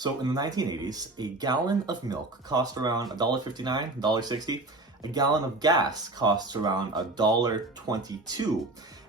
So in the 1980s, a gallon of milk cost around $1.59, $1.60. A gallon of gas costs around $1.22.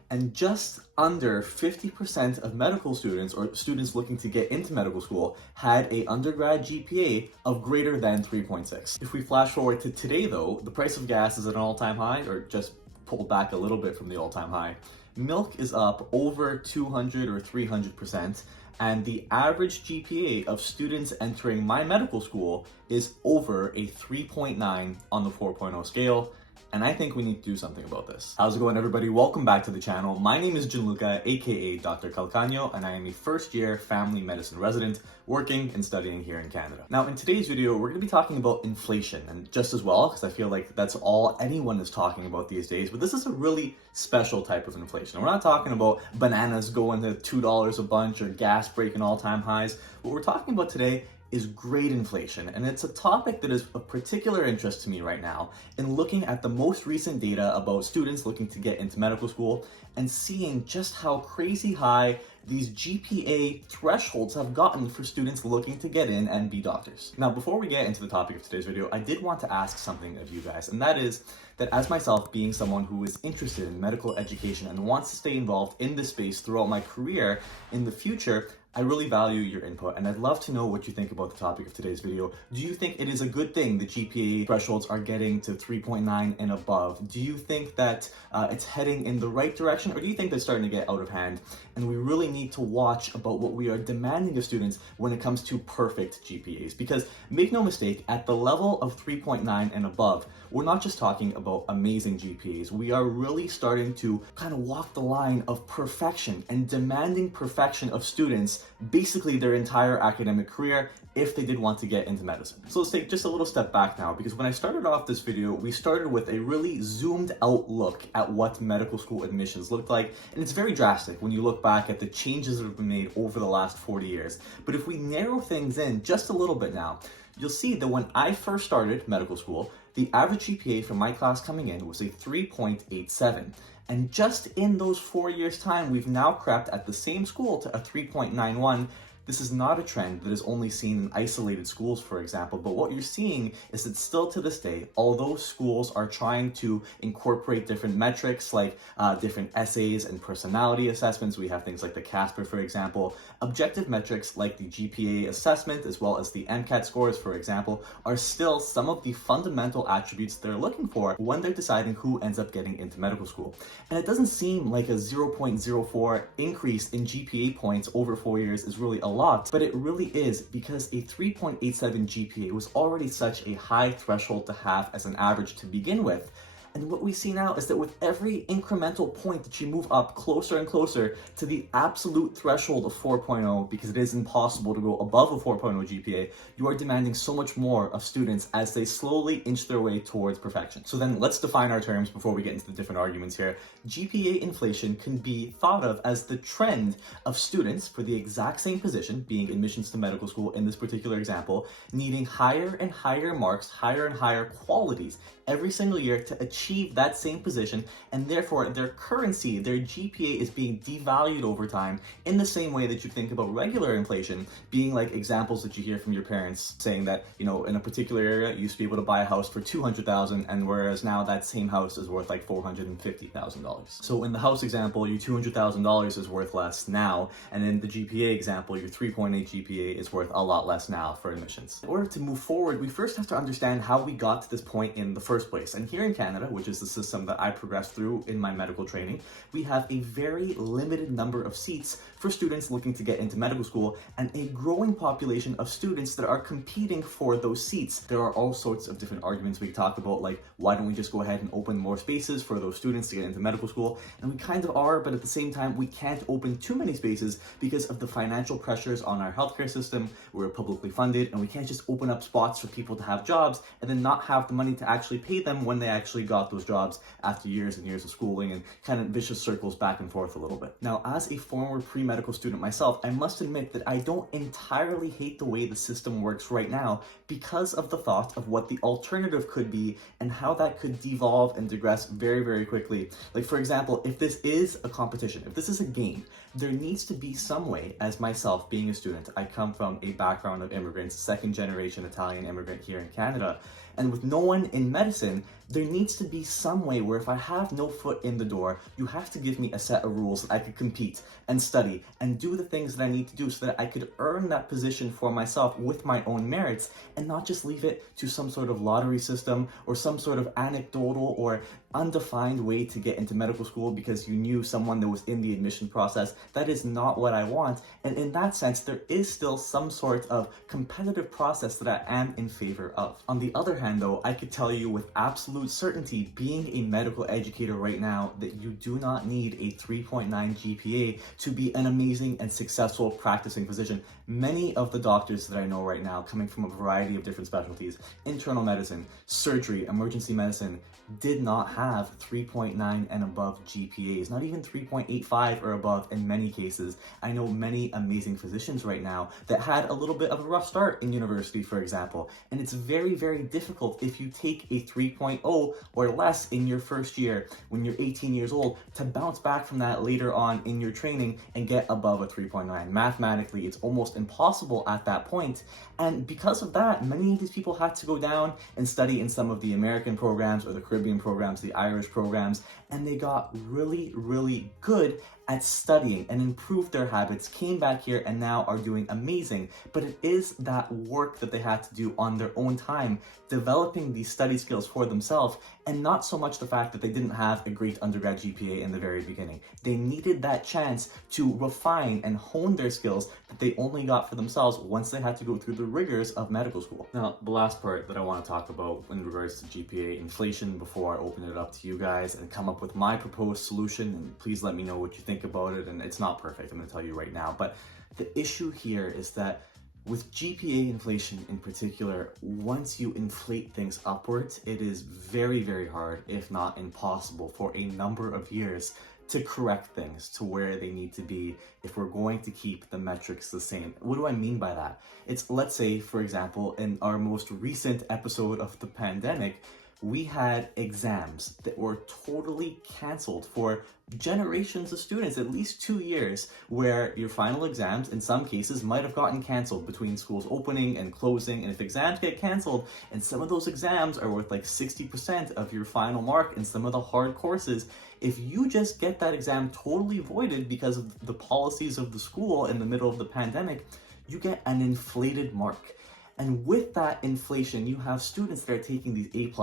And just under 50% of medical students or students looking to get into medical school had an undergrad GPA of greater than 3.6. If we flash forward to today though, the price of gas is at an all-time high, or just pulled back a little bit from the all-time high. Milk is up over 200 or 300%, and the average GPA of students entering my medical school is over a 3.9 on the 4.0 scale. And I think we need to do something about this. How's it going, everybody? Welcome back to the channel. My name is Gianluca, aka Dr. Calcagno, and I am a first-year family medicine resident working and studying here in Canada. Now, in today's video, we're going to be talking about inflation, and just as well, because I feel like that's all anyone is talking about these days, but this is a really special type of inflation. We're not talking about bananas going to $2 a bunch or gas breaking all-time highs. What we're talking about today is grade inflation, and it's a topic that is of particular interest to me right now in looking at the most recent data about students looking to get into medical school and seeing just how crazy high these GPA thresholds have gotten for students looking to get in and be doctors. Now, before we get into the topic of today's video, I did want to ask something of you guys, and that is that as myself being someone who is interested in medical education and wants to stay involved in this space throughout my career in the future, I really value your input, and I'd love to know what you think about the topic of today's video. Do you think it is a good thing that GPA thresholds are getting to 3.9 and above? Do you think that it's heading in the right direction, or do you think they're starting to get out of hand? And we really need to watch about what we are demanding of students when it comes to perfect GPAs. Because make no mistake, at the level of 3.9 and above, we're not just talking about amazing GPAs. We are really starting to kind of walk the line of perfection and demanding perfection of students basically their entire academic career if they did want to get into medicine. So let's take just a little step back now, because when I started off this video, we started with a really zoomed out look at what medical school admissions looked like, and it's very drastic when you look back at the changes that have been made over the last 40 years. But if we narrow things in just a little bit now, you'll see that when I first started medical school, the average GPA for my class coming in was a 3.87. And just in those 4 years' time, we've now crept at the same school to a 3.91. This is not a trend that is only seen in isolated schools, for example, but what you're seeing is that still to this day, although schools are trying to incorporate different metrics like different essays and personality assessments, we have things like the Casper, for example, objective metrics like the GPA assessment as well as the MCAT scores, for example, are still some of the fundamental attributes they're looking for when they're deciding who ends up getting into medical school. And it doesn't seem like a 0.04 increase in GPA points over 4 years is really a lot, but it really is, because a 3.87 GPA was already such a high threshold to have as an average to begin with. And what we see now is that with every incremental point that you move up closer and closer to the absolute threshold of 4.0, because it is impossible to go above a 4.0 GPA, you are demanding so much more of students as they slowly inch their way towards perfection. So then let's define our terms before we get into the different arguments here. GPA inflation can be thought of as the trend of students for the exact same position, being admissions to medical school in this particular example, needing higher and higher marks, higher and higher qualities every single year to achieve that same position, and therefore their currency, their GPA, is being devalued over time in the same way that you think about regular inflation being like examples that you hear from your parents saying that, you know, in a particular area you used to be able to buy a house for $200,000, and whereas now that same house is worth like $450,000. So in the house example, your $200,000 is worth less now, and in the GPA example, your 3.8 GPA is worth a lot less now for admissions. In order to move forward, we first have to understand how we got to this point in the first place. And here in Canada, which is the system that I progressed through in my medical training, we have a very limited number of seats for students looking to get into medical school, and a growing population of students that are competing for those seats. There are all sorts of different arguments we talk about, like, why don't we just go ahead and open more spaces for those students to get into medical school? And we kind of are, but at the same time, we can't open too many spaces because of the financial pressures on our healthcare system. We're publicly funded, and we can't just open up spots for people to have jobs and then not have the money to actually pay them when they actually got those jobs after years and years of schooling, and kind of vicious circles back and forth a little bit. Now, as a former pre-medical student myself, I must admit that I don't entirely hate the way the system works right now because of the thought of what the alternative could be and how that could devolve and digress very, very quickly. Like, for example, if this is a competition, if this is a game, there needs to be some way, as myself being a student, I come from a background of immigrants, second generation Italian immigrant here in Canada, and with no one in medicine, there needs to be some way where if I have no foot in the door, you have to give me a set of rules that I could compete and study and do the things that I need to do so that I could earn that position for myself with my own merits and not just leave it to some sort of lottery system or some sort of anecdotal or undefined way to get into medical school because you knew someone that was in the admission process. That is not what I want. And in that sense, there is still some sort of competitive process that I am in favor of. On the other hand, though, I could tell you with absolute certainty, being a medical educator right now, that you do not need a 3.9 GPA to be an amazing and successful practicing physician. Many of the doctors that I know right now, coming from a variety of different specialties, internal medicine, surgery, emergency medicine, did not have 3.9 and above GPAs, not even 3.85 or above in many cases. I know many amazing physicians right now that had a little bit of a rough start in university, for example, and it's very, very difficult if you take a 3.0 or less in your first year when you're 18 years old to bounce back from that later on in your training and get above a 3.9. Mathematically, it's almost impossible at that point. And because of that, many of these people had to go down and study in some of the American programs or the Caribbean programs, the Irish programs, and they got really, really good at studying and improved their habits, came back here and now are doing amazing. But it is that work that they had to do on their own time, developing these study skills for themselves, and not so much the fact that they didn't have a great undergrad GPA in the very beginning. They needed that chance to refine and hone their skills that they only got for themselves once they had to go through the rigors of medical school. Now, the last part that I want to talk about in regards to GPA inflation before I open it up to you guys and come up with my proposed solution, and please let me know what you think about it, and it's not perfect, I'm going to tell you right now, but the issue here is that with GPA inflation in particular, once you inflate things upwards, it is very, very hard, if not impossible, for a number of years to correct things to where they need to be if we're going to keep the metrics the same. What do I mean by that? It's, let's say, for example, in our most recent episode of the pandemic, we had exams that were totally canceled for generations of students, at least 2 years, where your final exams in some cases might have gotten canceled between schools opening and closing. And if exams get canceled, and some of those exams are worth like 60% of your final mark in some of the hard courses, if you just get that exam totally voided because of the policies of the school in the middle of the pandemic, you get an inflated mark. And with that inflation, you have students that are taking these A+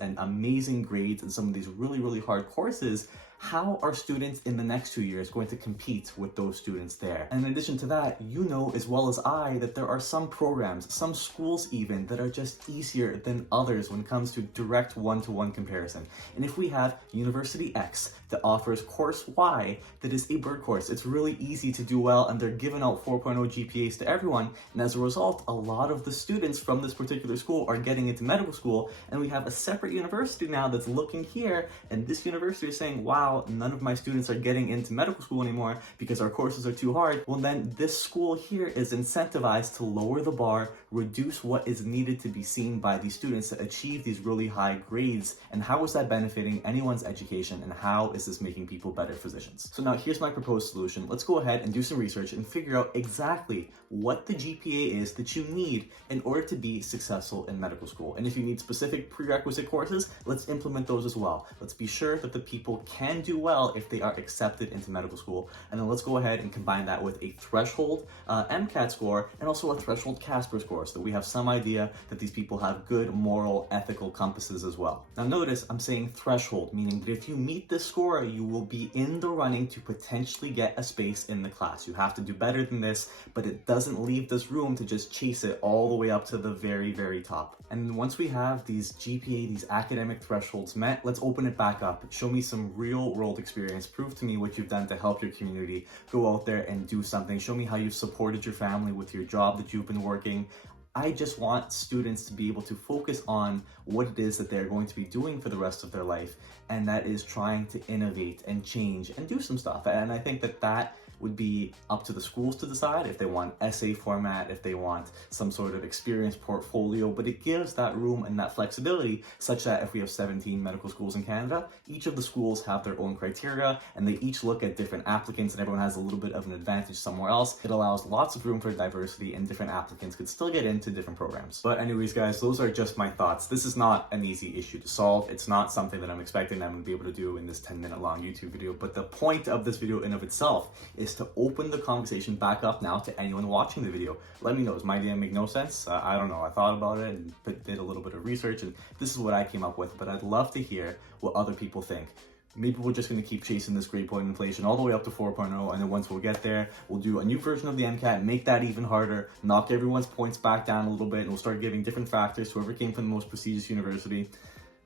and amazing grades in some of these really, really hard courses. How are students in the next 2 years going to compete with those students there? And in addition to that, you know as well as I that there are some programs, some schools even, that are just easier than others when it comes to direct one-to-one comparison. And if we have University X that offers course Y that is a bird course, it's really easy to do well, and they're giving out 4.0 GPAs to everyone. And as a result, a lot of the students from this particular school are getting into medical school, and we have a separate university now that's looking here, and this university is saying, wow, none of my students are getting into medical school anymore because our courses are too hard. Well, then this school here is incentivized to lower the bar, reduce what is needed to be seen by these students to achieve these really high grades. And how is that benefiting anyone's education, and how is this making people better physicians? So now here's my proposed solution. Let's go ahead and do some research and figure out exactly what the GPA is that you need in order to be successful in medical school. And if you need specific prerequisite courses, let's implement those as well. Let's be sure that the people can do well if they are accepted into medical school. And then let's go ahead and combine that with a threshold MCAT score and also a threshold Casper score, so that we have some idea that these people have good moral, ethical compasses as well. Now notice I'm saying threshold, meaning that if you meet this score, you will be in the running to potentially get a space in the class. You have to do better than this, but it doesn't leave this room to just chase it all the way up to the very, very top. And once we have these GPA, these academic thresholds met, let's open it back up. Show me some real world experience. Prove to me what you've done to help your community. Go out there and do something. Show me how you've supported your family with your job that you've been working. I just want students to be able to focus on what it is that they're going to be doing for the rest of their life, and that is trying to innovate and change and do some stuff. And I think that that would be up to the schools to decide if they want essay format, if they want some sort of experience portfolio, but it gives that room and that flexibility such that if we have 17 medical schools in Canada, each of the schools have their own criteria and they each look at different applicants and everyone has a little bit of an advantage somewhere else. It allows lots of room for diversity and different applicants could still get into different programs. But anyways, guys, those are just my thoughts. This is not an easy issue to solve. It's not something that I'm expecting I'm going to be able to do in this 10-minute long YouTube video, but the point of this video in of itself is to open the conversation back up now to anyone watching the video. Let me know, does my idea make no sense? I don't know, I thought about it and did a little bit of research and this is what I came up with, but I'd love to hear what other people think. Maybe we're just going to keep chasing this grade point inflation all the way up to 4.0, and then once we'll get there, we'll do a new version of the MCAT, make that even harder, knock everyone's points back down a little bit, and we'll start giving different factors to whoever came from the most prestigious university.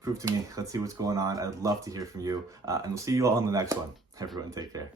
Prove to me, let's see what's going on. I'd love to hear from you, and we'll see you all in the next one. Everyone, take care.